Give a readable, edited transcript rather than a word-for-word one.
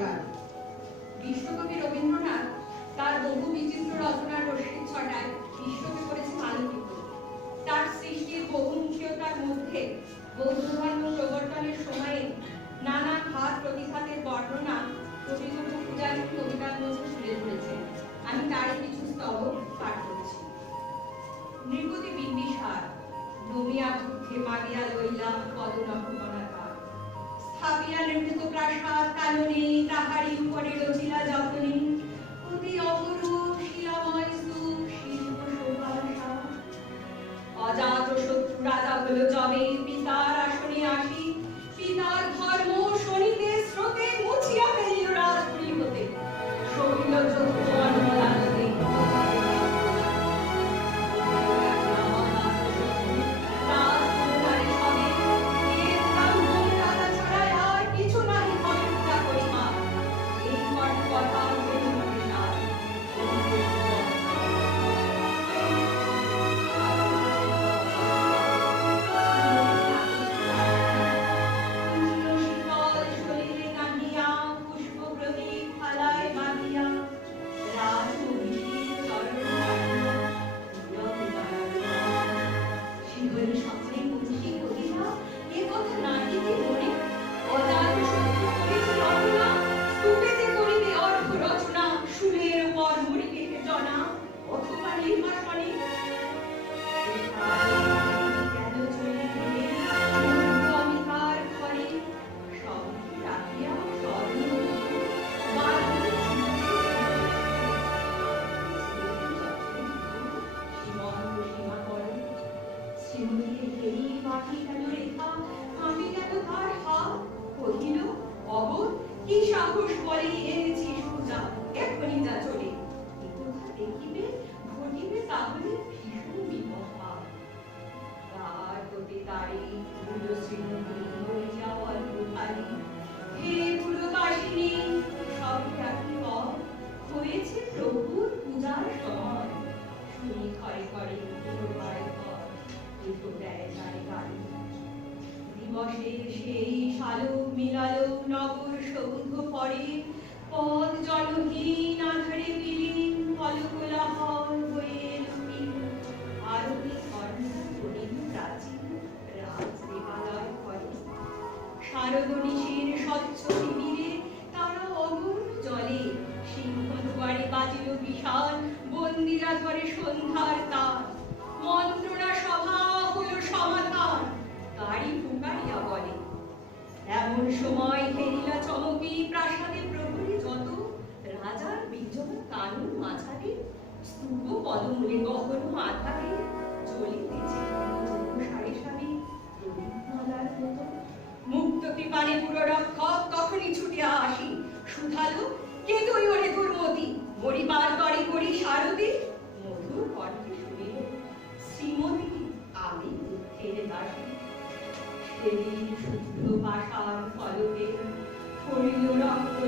জোগাড়। বিশ্বকবি রবীন্দ্রনাথ তার বহু বিচিত্র রচনার রশ্মির ছটায় বিশ্বকে করেছেন আলোকিত। তার সৃষ্টির বহুমুখীয়তার মধ্যে বৌদ্ধ ধর্ম প্রবর্তনের সময়ে নানা ঘাত প্রতিঘাতের বর্ণনা কবিগুরু পূজারী কবিতার মধ্যে তুলে ধরেছেন। আমি তারই কিছু স্তবক পাঠ করছি। নৃপতি বিম্বিসার নমিয়া দুঃখে মাগিয়া লইলাম পদনখকণাকার, স্থাপিয়া নির্মিত প্রাসাদ কাননে তাহারি উপরে রচিলা যতনে, অতি অপরূপ শিলাময় স্তূপ শিল্প শোভাশা। অজাত শত্রু রাজা হলো যবে পিতার আসনে আসি, পিতার ধর্ম শনিতে স্রোতে মুছিয়া ফেলিল রাজপুরী হতে, সহিল যুদ্ধ অনলালতে। সেই শালুক মিলালো নগর সৌধ পরে, পদ জলহীন আধারে বিলীন ফলকোলাহল হয়ে লুকিল, আরতি কর্ণা করিল প্রাচীন রাজ দেবালয় করে। শারদনিশীর স্বচ্ছ শিবিরে তারা অমর জলে, সিংহ দুয়ারে বাজিল বিশাল বন্দিরা ধরে সন্ধ্যার তার, মন্ত্রণা সভা হলো সমাধান গাড়ি ফুকারিয়া বলে। এমন সময় হেরিলা চমকি প্রাসাদে প্রহরী যত, রাজার বিজয় কানন মাঝারে স্তূপ পদমূলে গহন আধারে, জ্বলিতেছে সারি সারি রবীন্দ্রনাথের মতো। মুক্ত কৃপানে পুরো রক্ষক তখনই ছুটিয়া আসি, শুধালো কে তুই ওরে দুর্মতি, মরিবার তরে করি সারথি। মধুর কণ্ঠে শুনিল শ্রীমতী আমি দুঃখের দাসী। সেদিন শুদ্ধ ভাষার ফলকে ফলিল রক্ত